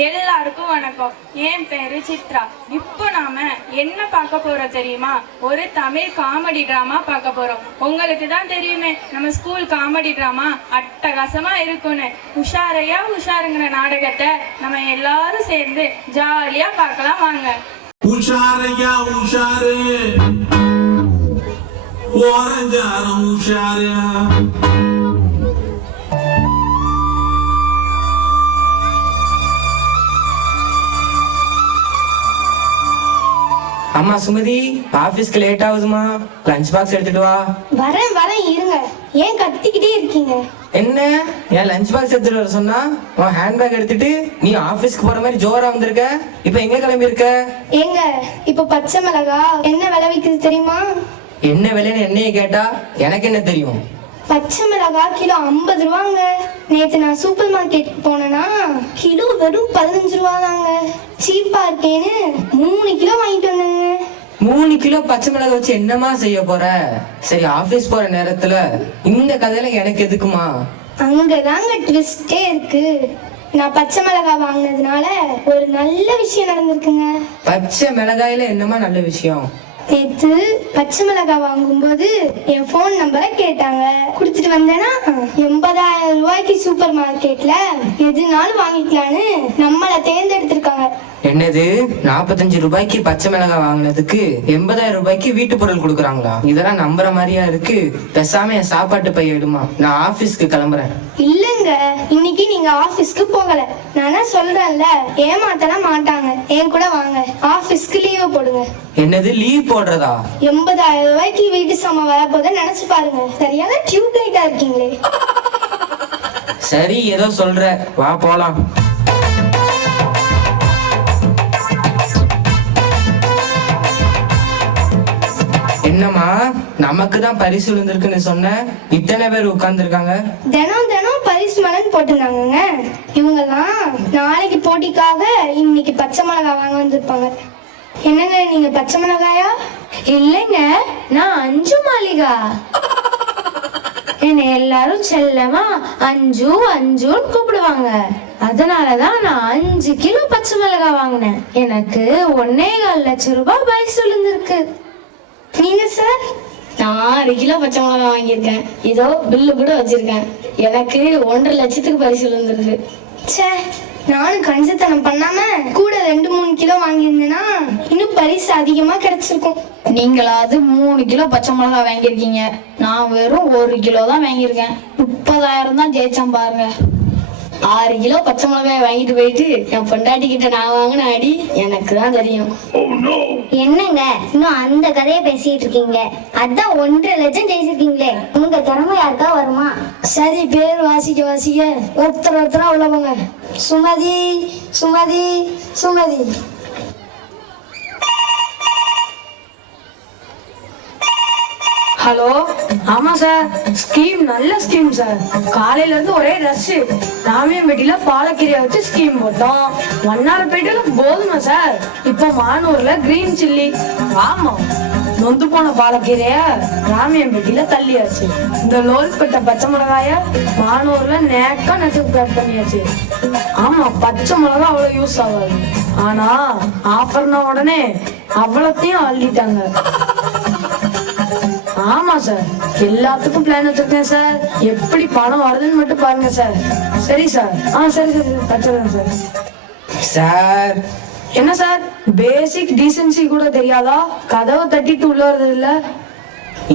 எல்லாருக்கும் வணக்கம். என் பேரு சித்ரா. இப்போ நாம என்ன பார்க்க போறோம் தெரியுமா? ஒரு தமிழ் காமெடி டிராமா பார்க்க போறோம். உங்களுக்கு தான் தெரியுமே நம்ம ஸ்கூல் காமெடி டிராமா அட்டகாசமா இருக்குன்னு. உஷாரையா உஷாருங்கிற நாடகத்தை நம்ம எல்லாரும் சேர்ந்து ஜாலியா பார்க்கலாம் வாங்க. உஷாரையா உஷாரு ஓரஞ்சாரம் உஷாரு. அம்மா சுமதி, ஆபீஸ்க்கு லேட் ஆகுதுமா, லஞ்ச் பாக்ஸ் எடுத்துட்டு வா. வரேன் இருங்க. ஏன் கத்திக்கிட்டே இருக்கீங்க? என்ன என் லஞ்ச் பாக்ஸ் எடுத்துட்டு வர சொன்னா உன் ஹேண்ட்பேக் எடுத்துட்டு நீ ஆபீஸ்க்கு போற மாதிரி ஜோரா வந்திருக்க. இப்ப எங்க கிளம்பி இருக்க? ஏங்க இப்ப பச்சை மிளகா என்ன விலை விக்குது தெரியுமா? என்ன விலைன்னு என்னைய கேட்டா எனக்கு என்ன தெரியும்? பச்சை மிளகா கிலோ 50 ரூபாங்க. நேத்து நான் சூப்பர் மார்க்கெட் போனேன்னா கிலோ வெறும் 15 ரூபா தாங்க. சீப்பா இருக்கேன்னு 3 கிலோ வாங்கிட்டு வந்தேங்க. 3 கிலோ பச்சை மிளகா வச்சு என்னமா செய்ய போற? சரி, ஆபீஸ் போற நேரத்துல இந்த கதையில எனக்கு எதுக்குமா? அங்கதாங்க ட்விஸ்டே இருக்கு. நான் பச்சை மிளகா வாங்கினதுனால ஒரு நல்ல விஷயம் நடந்திருக்குங்க. பச்சை மிளகாயில என்னமா நல்ல விஷயம்? நேத்து பச்சை மிளகாய் வாங்கும்போது என் போன் நம்பரை கேட்டாங்க. குடுத்துட்டு வந்தேன்னா 80,000 ரூபாய்க்கு சூப்பர் மார்க்கெட்ல எதுனாலும் வாங்கிக்கலான்னு நம்மள தேர்ந்தெடுத்திருக்காங்க. என்னது, 45 ரூபாய்க்கு பச்சை மிளகாய் வாங்கினதுக்கு 80,000 ரூபாய்க்கு வீட்டு பொருள் கொடுக்குறாங்களா? இதெல்லாம் நம்புற மாதிரியா இருக்கு. பேசாம என் சாப்பாட்டு பைய எடுமா, நான் ஆபீஸ்க்கு கிளம்புறேன். இல்லங்க, இன்னைக்கு நீங்க ஆபீஸ்க்கு போகல. நானா சொல்றேன்ல, ஏமாத்தலாம் மாட்டாங்க. என் கூட வாங்க, ஆபீஸ்க்கு லீவ் போடுங்க. என்னது, லீவ் போடுறதா? 80,000 ரூபாய்க்கு வீட்டு சாமான் வரப்போத நினைச்சு பாருங்க. சரியான டியூப் லைட்டா இருக்கீங்களே. சரி, ஏதோ சொல்ற, வா போலாம். என்னம்மா, நமக்கு தான் பரிசு விழுந்திருக்குன்னு சொன்ன, இத்தனை பேர் உட்கார்ந்து இருக்காங்க. தினம் பரிசு மலன் போட்டுருந்தாங்க. இவங்கெல்லாம் நாளைக்கு போட்டிக்காக இன்னைக்கு பச்சை மிளகாய் வாங்க வந்திருப்பாங்க. என்னங்க, நீங்க பச்சை மிளகாயா? இல்லைங்க, நான் அஞ்சு மாளிகா. என்ன எல்லாரும் செல்லமா அஞ்சுன்னு கூப்பிடுவாங்க. அதனாலதான் நான் 5 கிலோ பச்சை மிளகாய் வாங்கினேன். எனக்கு 1.25 லட்சம் ரூபாய் பரிசு விழுந்திருக்கு. நீங்க சார்? நான் 6 கிலோ பச்சை மிளகாய் வாங்கியிருக்கேன். இதோ பில்லு கூட வச்சிருக்கேன். எனக்கு 1.5 லட்சத்துக்கு பரிசு விழுந்திருக்கு. சே, நானும் கஞ்சத்தனம் பண்ணாம கூட 2-3 கிலோ வாங்கியிருந்தேன்னா இன்னும் பரிசு அதிகமா கிடைச்சிருக்கும். நீங்களாவது 3 கிலோ பச்சை மிளகாய் வாங்கியிருக்கீங்க. நான் வெறும் 1 கிலோ தான் வாங்கியிருக்கேன். 30,000 தான் ஜெயிச்சேன் பாருங்க. 6 கிலோ பச்சை மிளகாய் வாங்கிட்டு போயிட்டு என் பொண்டாட்டி கிட்ட நான் வாங்கின அடி எனக்கு தான் தெரியும். என்னங்க இன்னும் அந்த கதையை பேசிட்டு இருக்கீங்க? அதான் 1.5 லட்சம் ஜெயிச்சிருக்கீங்களே, உங்க திறமை யாருக்கா வருமா? சரி, பேர் வாசிக்க ஒருத்தரா உள்ளவங்க. சுமதி சுமதி சுமதி. ஹலோ, ஆமா சார், ஸ்கீம் நல்ல ஸ்கீம் சார். காலையில இருந்து ஒரே ரஷ். ராமியம்பேட்டில பாலக்கீரையை வச்சு ஸ்கீம் போட்டோம். வண்ணாரப்பேட்டையில கோதுமை சார். இப்போ மானூர்ல கிரீன் சில்லி. ஆமா, நொந்து போன பாலக்கீரைய ராமியம்பேட்டில தள்ளியாச்சு. இந்த லோல்பேட்டை பச்சை மிளகாய மானூர்ல நேக்கா நட்டு கட் பண்ணியாச்சு. ஆமா, பச்சை மிளகா அவ்வளவு யூஸ் ஆகாது. ஆனா ஆஃபர்னா உடனே அவ்வளத்தையும் அள்ளிட்டாங்க. ஆமா சார், எல்லாத்துக்கும் பிளான் வச்சிருக்கேன் சார். எப்படி பணம் வருதுன்னு மட்டும் பாருங்க சார். சரி சார். சரி வச்சிருக்கேன் சார். சார், என்ன சார், பேசிக் டீசென்சி கூட தெரியாதா? கதவை தட்டிட்டு உள்ள வருது இல்ல?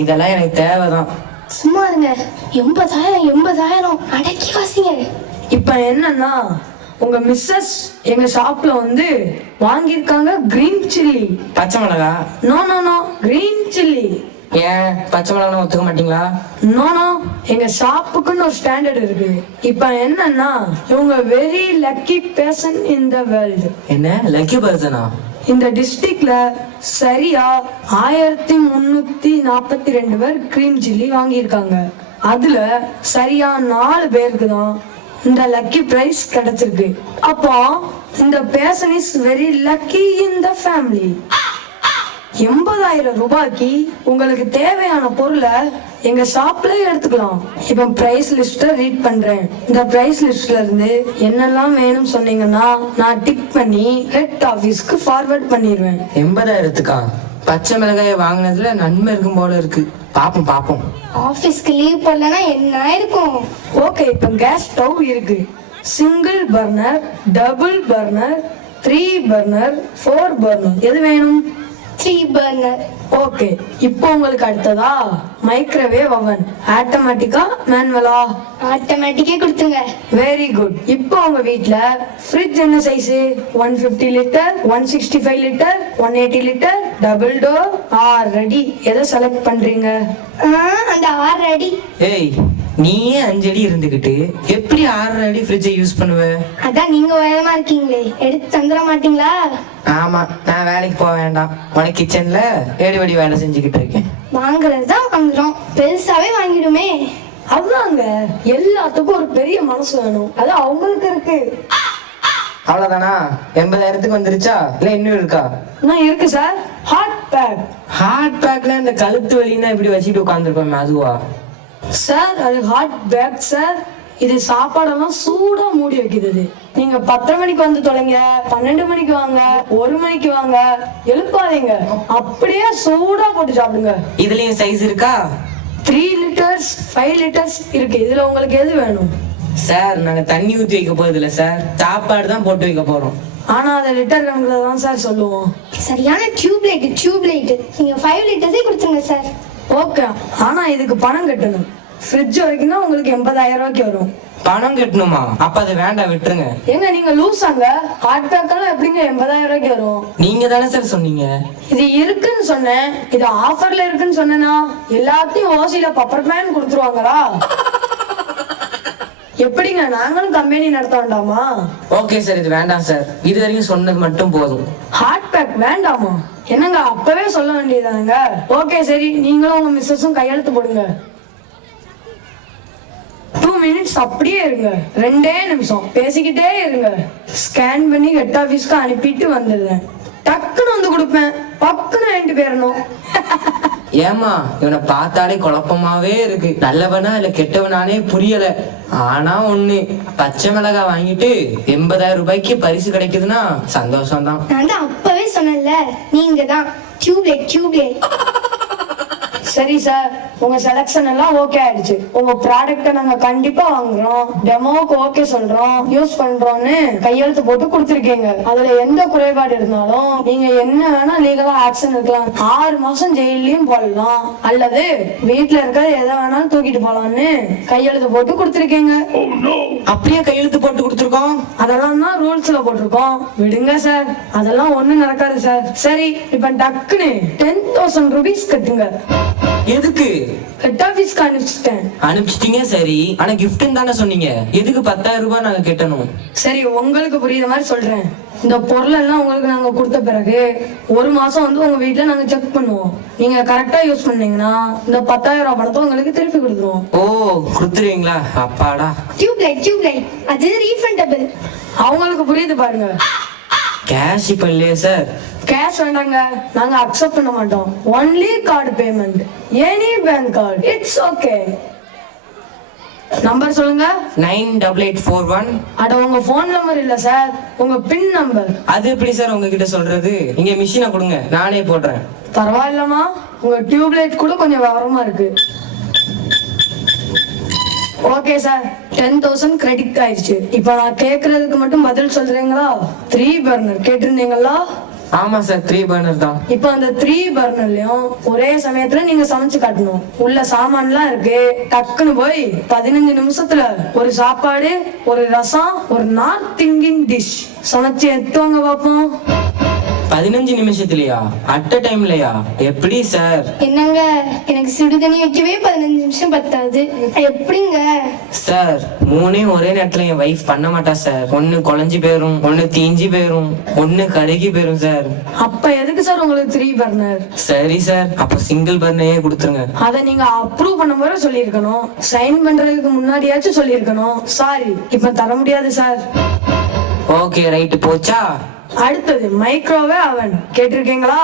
இதெல்லாம் எனக்கு தேவைதான். சும்மா இருங்க. 80,000 அடக்கி வாசிங்க. இப்ப என்னன்னா, உங்க மிஸ்ஸஸ் எங்க ஷாப்ல வந்து வாங்கியிருக்காங்க கிரீன் சில்லி பச்சை மிளகா. No green chilli. ஏன் பச்சை மிளகா ஒத்துக்க மாட்டீங்களா? நோ, எங்க ஷாப்புக்குன்னு ஒரு ஸ்டாண்டர்ட் இருக்கு. இப்ப என்னன்னா, இவங்க very lucky person in the world. என்ன லக்கி பர்சனா? இந்த டிஸ்ட்ரிக்ட்ல சரியா 1342 பேர் கிரீம் சில்லி வாங்கியிருக்காங்க. அதுல சரியா 4 பேருக்கு தான் இந்த லக்கி பிரைஸ் கிடைச்சிருக்கு. அப்போ இந்த person is very lucky in the family. 80,000 ரூபாய்க்கு உங்களுக்கு தேவையான பொருளை எங்க ஷாப்ல எடுத்துக்கலாம். இப்ப பிரைஸ் லிஸ்ட ரீட் பண்றேன். இந்த பிரைஸ் லிஸ்ட்ல இருந்து என்னெல்லாம் வேணும் சொன்னீங்கன்னா நான் டிக் பண்ணி ஹெட் ஆபீஸ்க்கு ஃபார்வர்ட் பண்ணிடுவேன். 80,000க்கா? பச்சை மிளகாயை வாங்கினதுல நன்மை இருக்கும் போல இருக்கு. பாப்போம். ஆபீஸ்க்கு லீவ் போடலன்னா என்ன இருக்கும்? ஓகே, இப்ப கேஸ் ஸ்டவ் இருக்கு. Single burner, double burner, 3 burner, 4 burner, எது வேணும்? 3 பர்னர். ஓகே, இப்போ உங்களுக்கு அடுத்ததா மைக்ரோவேவ் அவன். ஆட்டோமேட்டிக்கா மேனுவலா? ஆட்டோமேட்டிக்கே கொடுத்துங்க. Very good. இப்போ உங்க வீட்ல ஃப்ரிட்ஜ் என்ன size? 150 litre, 165 litre, 180 litre, double door, already எதை செலக்ட் பண்றீங்க? அந்த 6 அடி. ஏய், நீயே 5 அடி இருந்துகிட்டு எப்படி 6 அடி ஃப்ரிட்ஜை யூஸ் பண்ணுவ? அதான் நீங்க உயரமா இருக்கீங்களே, எடுத்து தந்துட மாட்டீங்களா? ஆமா, நான் வேலைக்கு போக வேண்டாம். உனக்கு கிச்சன்ல ஏடுபடி வேலை செஞ்சுக்கிட்டு இருக்கேன். வாங்குறது தான் வாங்குறோம், பெருசாவே வாங்கிடுமே. அதாங்க, எல்லாத்துக்கும் ஒரு பெரிய மனசு வேணும். அது அவங்களுக்கு இருக்கு. அவ்வளவுதானா? 80,000க்கு வந்துருச்சா இல்ல இன்னும் இருக்கா? நான் இருக்கு சார். Hot pack. ஹார்ட் பேக்ல இந்த கழுத்து வலின்னா இப்படி வச்சுட்டு உட்காந்துருப்போம், அதுவா? சார் அது ஹாட் பேக் சார். இது சாப்பாடெல்லாம் சூடா மூடி வைக்கிறது. நீங்க 10 மணிக்கு வந்து தொலைங்க, 12 மணிக்கு வாங்க, 1 மணிக்கு வாங்க, எழுப்பாதீங்க. அப்படியே சூடா போட்டு சாப்பிடுங்க. இதுலயும் சைஸ் இருக்கா? 3 லிட்டர்ஸ், 5 லிட்டர்ஸ் இருக்கு. இதுல உங்களுக்கு எது வேணும்? சார், நாங்க தண்ணி ஊத்தி வைக்க போறது இல்ல சார், சாப்பாடு தான் போட்டு வைக்க போறோம். ஆனா அதை லிட்டர் கணக்குல தான் சார் சொல்லுவோம். சரியான டியூப் லைட். நீங்க 5 லிட்டர்ஸே கொடுத்துருங்க சார். ஓகே, ஆனா இதுக்கு பணம் கட்டணும். ஃப்ரிட்ஜ் வரைக்கும் தான் உங்களுக்கு 80,000 ரூபாய்க்கு வரும். பணம் கட்டணுமா? அப்ப அது வேண்டாம், விட்டுருங்க. ஏங்க நீங்க லூசாங்க? ஹாட் பேக்கெல்லாம் எப்படிங்க 80,000 ரூபாய்க்கு வரும்? நீங்க தானே சார் சொன்னீங்க. இது இருக்குன்னு சொன்னேன். இது ஆஃபர்ல இருக்குன்னு சொன்னேனா? எல்லாத்தையும் ஓசியில பப்பர் பிளான் கொடுத்துருவாங்களா? எப்படிங்க, நாங்களும் கம்பெனி நடத்த வேண்டாமா? ஓகே சார், இது வேண்டாம் சார். இது வரைக்கும் சொன்னது மட்டும் போதும். ஹாட் பேக் வேண்டாமா? என்னங்க அப்பவே சொல்ல வேண்டியதானுங்க. ஓகே சரி, நீங்களும் உங்க மிஸ்ஸஸும் கையெழுத்து போடுங்க. 2 மினிட்ஸ் அப்படியே இருங்க. 2 நிமிஷம் பேசிக்கிட்டே இருங்க. ஸ்கேன் பண்ணி ஹெட் ஆபீஸ்க்கு அனுப்பிட்டு வந்துடுறேன். டக்குன்னு வந்து கொடுப்பேன், பக்குன்னு வாங்கிட்டு போயிடணும். ஏமா, இவனை பார்த்தாலே குழப்பமாவே இருக்கு. நல்லவனா இல்ல கெட்டவனானே புரியல. ஆனா ஒண்ணு, பச்சை மிளகாய் வாங்கிட்டு 80,000 ரூபாய்க்கு பரிசு கிடைக்குதுன்னா சந்தோஷம் தான். நான் தான் அப்பவே சொன்னேன்ல, நீங்க தான் டியூப் லைட். சரி சார், உங்க செலக்ஷன் எல்லாம் ஓகே ஆயிடுச்சு. உங்க ப்ராடக்ட்டை நாங்க கண்டிப்பா வாங்குறோம், டெமோக்கு ஓகே சொல்றோம், யூஸ் பண்றோம்னு கையெழுத்து போட்டு கொடுத்துருக்கீங்க. அதுல எந்த குறைபாடு இருந்தாலும் நீங்க என்ன வேணா லீகலா ஆக்ஷன் எடுக்கலாம். 6 மாசம் ஜெயிலையும் போடலாம், அல்லது வீட்டுல இருக்கிற எதை வேணாலும் தூக்கிட்டு போலாம்னு கையெழுத்து போட்டு கொடுத்துருக்கீங்க. அப்படியே கையெழுத்து போட்டு கொடுத்துருக்கோம். அதெல்லாம் தான் ரூல்ஸ்ல போட்டிருக்கோம். விடுங்க சார், அதெல்லாம் ஒண்ணும் நடக்காது சார். சரி, இப்ப டக்குன்னு 10,000 rupees கட்டுங்க. எதுக்கு? ஹெட் ஆபீஸ்க்கு அனுப்பிச்சிட்டேன். அனுப்பிச்சிட்டீங்க சரி, ஆனா கிஃப்ட்னு தானே சொன்னீங்க. எதுக்கு 10,000 ரூபாய் நாங்க கட்டணும்? சரி, உங்களுக்கு புரியுற மாதிரி சொல்றேன். இந்த பொருள் எல்லாம் உங்களுக்கு நாங்க கொடுத்த பிறகு 1 மாசம் வந்து உங்க வீட்டுல நாங்க செக் பண்ணுவோம். நீங்க கரெக்டா யூஸ் பண்ணீங்கன்னா இந்த 10,000 ரூபாய் பணத்தை உங்களுக்கு திருப்பி கொடுத்துருவோம். ஓ, கொடுத்துருவீங்களா? அப்பாடா. டியூப் லைட் அது ரீஃபண்டபிள். அவங்களுக்கு புரியுது பாருங்க. கேஷ் இப்ப இல்லையே சார். கேஷ் வேண்டாங்க, நாங்க அக்செப்ட் பண்ண மாட்டோம். Only card payment, any bank card, it's okay. Number சொல்லுங்க. 98841. அட, உங்க போன் நம்பர் இல்ல சார், உங்க பின் நம்பர். அது எப்படி சார் உங்ககிட்ட சொல்றது? இங்க மிஷினை கொடுங்க, நானே போடுறேன். பரவாயில்லமா, உங்க டியூப் லைட் கூட கொஞ்சம் விவரமா இருக்கு. ஓகே சார், 10,000 கிரெடிட் ஆயிடுச்சு. இப்போ நான் கேக்குறதுக்கு மட்டும் பதில் சொல்றீங்களா? 3 பர்னர் கேட்டிருந்தீங்களா? ஆமா சார், 3 பர்னர் தான். இப்போ அந்த 3 பர்னர்லயும் ஒரே சமயத்துல நீங்க சமைச்சு காட்டணும். உள்ள சாமான்லாம் இருக்கு. டக்குன்னு போய் 15 நிமிஷத்துல ஒரு சாப்பாடு, ஒரு ரசம், ஒரு நார்த் இந்தியன் டிஷ் சமைச்சு எடுத்துவாங்க பாப்போம். 15 நிமிஷத்துலயா? அட் டைம்லயா? எப்படி சார்? என்னங்க, எனக்கு சுடுதண்ணி வைக்கவே 15 நிமிஷம் பத்தாது. எப்படிங்க சார், 3 ஒரே நேரத்துல என் வைஃப் பண்ண மாட்டா சார். ஒண்ணு குழஞ்சு போயிரும், ஒண்ணு தீஞ்சு போயிரும், ஒண்ணு கருகி போயிரும் சார். அப்ப எதுக்கு சார் உங்களுக்கு 3 பர்னர்? சரி சார், அப்ப சிங்கிள் பர்னரே கொடுத்துருங்க. அதை நீங்க அப்ரூவ் பண்ண போற சொல்லியிருக்கணும். சைன் பண்றதுக்கு முன்னாடியாச்சும் சொல்லியிருக்கணும். சாரி, இப்ப தர முடியாது சார். ஓகே ரைட், போச்சா? அடுத்தது மைக்ரோவேவ் அவன் கேட்டிருக்கீங்களா?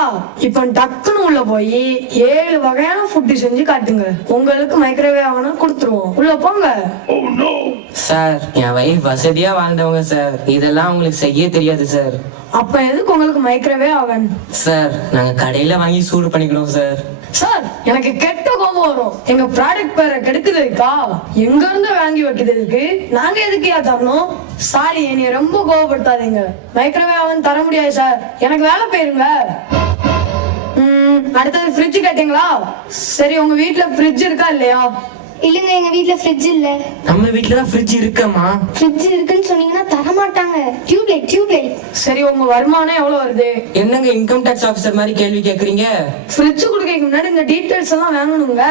இப்போ டக்குன்னு உள்ள போய் 7 வகையான ஃபுட்டு செஞ்சு காட்டுங்க. உங்களுக்கு மைக்ரோவேவ் அவனை கொடுத்துருவோம். உள்ள போங்க. சார் என் வைஃப் வசதியா வாழ்ந்தவங்க சார், இதெல்லாம் உங்களுக்கு செய்ய தெரியாது சார். அப்ப எதுக்கு உங்களுக்கு மைக்ரோவேவ் அவன்? சார் நாங்க கடையில வாங்கி சூடு பண்ணிக்கிறோம் சார். சார் எனக்கு கெட்ட கோபம் வரும். எங்க ப்ராடக்ட் பேரை கெடுக்குதுக்கா எங்க இருந்து வாங்கி வைக்கிறதுக்கு நாங்க எதுக்கு தரணும்? சாரி, என்னைய ரொம்ப கோபப்படுத்தாதீங்க. மைக்ரோவேவ் அவன் தர முடியாது சார், எனக்கு வேலை போயிருங்க. அடுத்தது ஃப்ரிட்ஜ் கேட்டீங்களா? சரி, உங்க வீட்டுல ஃப்ரிட்ஜ் இருக்கா இல்லையா? இல்லைங்க, எங்க வீட்ல ஃப்ரிட்ஜ் இல்ல. நம்ம வீட்டுல தான் ஃப்ரிட்ஜ் இருக்கம்மா. ஃப்ரிட்ஜ் இருக்குன்னு சொன்னீங்கன்னா தர மாட்டாங்க. டியூப்லைட். சரி, உங்க வருமானம் எவ்வளவு வருது? என்னங்க இன்கம் டாக்ஸ் ஆபீசர் மாதிரி கேள்வி கேக்குறீங்க? ஃப்ரிட்ஜ் கொடுக்க முன்னாடி இந்த டீடைல்ஸ் எல்லாம் வேணுங்க.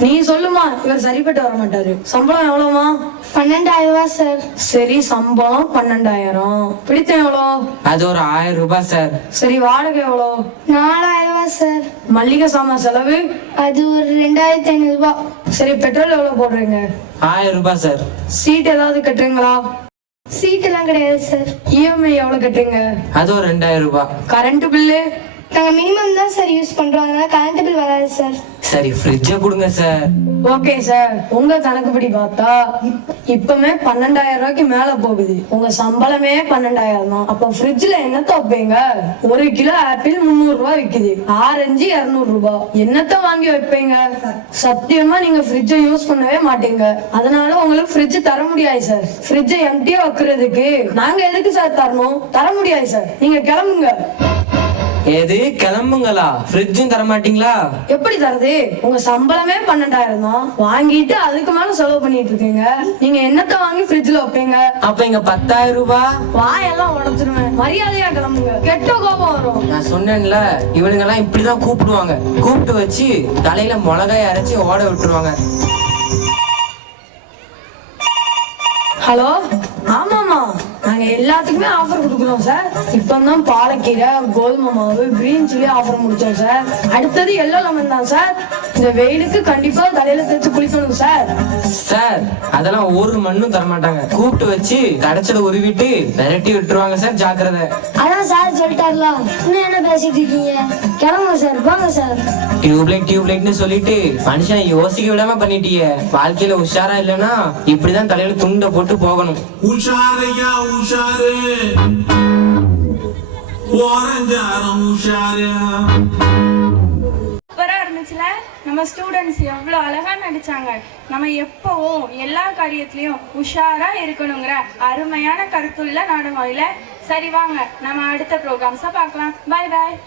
நீ சொல்லுமா, இவர் சரிப்பட்டு வர மாட்டாரு. சம்பளம் எவ்வளவுமா? 12,000 ரூபாய் சார். சரி, சம்பளம் 12,000. பிடித்தம் எவ்வளோ? அது ஒரு 1000 ரூபாய் சார். சரி, வாடகை எவ்வளோ? 4,000 ரூபாய் சார். மல்லிகை சாமான் செலவு? அது ஒரு 2,500 ரூபாய். சரி, பெட்ரோல் எவ்வளவு போடுறீங்க? 1000 ரூபாய் சார். சீட் ஏதாவது கட்டுறீங்களா? சீட் எல்லாம் கிடையாது சார். இஎம்ஐ எவ்வளவு கட்டுறீங்க? அது ஒரு 2000 ரூபாய். Current bill? நாங்க மினிமம் தான் சார் யூஸ் பண்றோம், அதனால கரண்ட் பில் வராது சார். சரி, ஃப்ரிட்ஜை கொடுங்க சார். ஓகே சார், உங்க கணக்குப்படி பார்த்தா இப்பமே 12,000 ரூபாய்க்கு மேல போகுது. உங்க சம்பளமே 12,000 தான். அப்ப ஃப்ரிட்ஜ்ல என்னத்த வைப்பீங்க? 1 கிலோ ஆப்பிள் 300 ரூபாய் விக்குது, ஆரஞ்சு 200 ரூபாய். என்னத்த வாங்கி வைப்பீங்க? சத்தியமா நீங்க ஃப்ரிட்ஜை யூஸ் பண்ணவே மாட்டீங்க. அதனால உங்களுக்கு ஃப்ரிட்ஜ் தர முடியாது சார். ஃப்ரிட்ஜை எம்டியா வைக்கிறதுக்கு நாங்க எதுக்கு சார் தரணும்? தர முடியாது சார், நீங்க கிளம்புங்க. எது கிளம்புங்களா? ஃப்ரிட்ஜும் தர மாட்டீங்களா? எப்படி தரது? உங்க சம்பளமே 12,000 தான், வாங்கிட்டு அதுக்கு மேல செலவு பண்ணிட்டு இருக்கீங்க. நீங்க என்னத்த வாங்கி ஃப்ரிட்ஜ்ல வைப்பீங்க? அப்ப இங்க 10,000 ரூபாய். வாயெல்லாம் உடைச்சிருவேன். மரியாதையா கிளம்புங்க, கெட்ட கோபம் வரும். நான் சொன்னேன்ல, இவனுங்க எல்லாம் இப்படிதான் கூப்பிடுவாங்க. கூப்பிட்டு வச்சு தலையில மிளகாய் அரைச்சி ஓட விட்டுருவாங்க. ஹலோ, ஆமாமா, நாங்க எல்லாத்துக்குமே ஆஃபர் கொடுக்குறோம் சார். இப்பதான் பாலக்கீரை, கோதுமை மாவு, கிரீன் சில்லி ஆஃபர் முடிச்சோம் சார். அடுத்தது எல்லோ லெமன் தான் சார். இந்த வெயிலுக்கு கண்டிப்பா தலையில தேய்ச்சி குளிக்கணும் சார். சார் அதெல்லாம் ஒரு மண்ணும் தர மாட்டாங்க. கூப்பிட்டு வச்சு கடைச்சல உருவிட்டு விரட்டி விட்டுருவாங்க சார், ஜாக்கிரதை. அதான் சார் சொல்லிட்டாருல, இன்னும் என்ன பேசிட்டு இருக்கீங்க? கிளம்புங்க சார், போங்க சார். டியூப்லைட்னு சொல்லிட்டு மனுஷனை யோசிக்க விடாம பண்ணிட்டியே. வாழ்க்கையில உஷாரா இல்லைன்னா இப்படிதான் தலையில துண்டை போட்டு போகணும். உஷாரையா உஷாரு, ஓரஞ்சாரம் உஷாரு. சூப்பரா இருந்துச்சுல? நம்ம ஸ்டூடெண்ட்ஸ் எவ்வளோ அழகா நடிச்சாங்க. நம்ம எப்பவும் எல்லா காரியத்திலையும் உஷாரா இருக்கணுங்கிற அருமையான கருத்துள்ள நாடகம் இல்ல? சரி வாங்க, நம்ம அடுத்த ப்ரோக்ராம்ஸை பார்க்கலாம். பாய் பாய்.